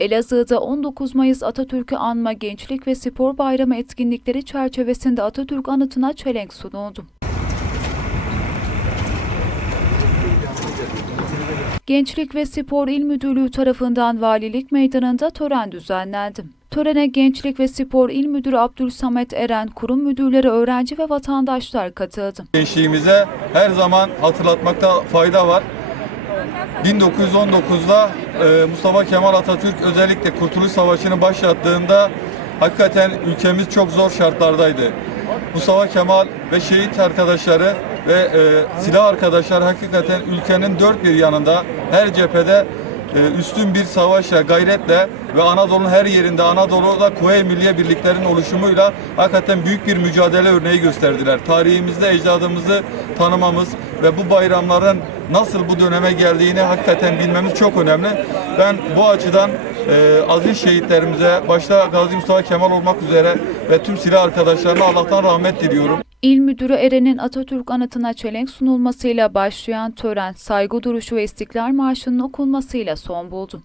Elazığ'da 19 Mayıs Atatürk'ü anma Gençlik ve Spor Bayramı etkinlikleri çerçevesinde Atatürk anıtına çelenk sunuldu. Gençlik ve Spor İl Müdürlüğü tarafından Valilik Meydanı'nda tören düzenlendi. Törene Gençlik ve Spor İl Müdürü Abdülsamet Eren, kurum müdürleri, öğrenci ve vatandaşlar katıldı. gençliğimize her zaman hatırlatmakta fayda var. 1919'da e, Mustafa Kemal Atatürk özellikle Kurtuluş Savaşı'nı başlattığında hakikaten ülkemiz çok zor şartlardaydı. Mustafa Kemal ve şehit arkadaşları ve e, silah arkadaşlar hakikaten ülkenin dört bir yanında her cephede e, üstün bir savaşla, gayretle ve Anadolu'nun her yerinde Anadolu'da Kuvey Milliye Birliklerin oluşumuyla hakikaten büyük bir mücadele örneği gösterdiler. Tarihimizde ecdadımızı tanımamız ve bu bayramların nasıl bu döneme geldiğini hakikaten bilmemiz çok önemli. Ben bu açıdan e, aziz şehitlerimize, başta Gazi Mustafa Kemal olmak üzere ve tüm silah arkadaşlarına Allah'tan rahmet diliyorum. İl Müdürü Eren'in Atatürk anıtına çelenk sunulmasıyla başlayan tören, saygı duruşu ve İstiklal Marşı'nın okunmasıyla son buldu.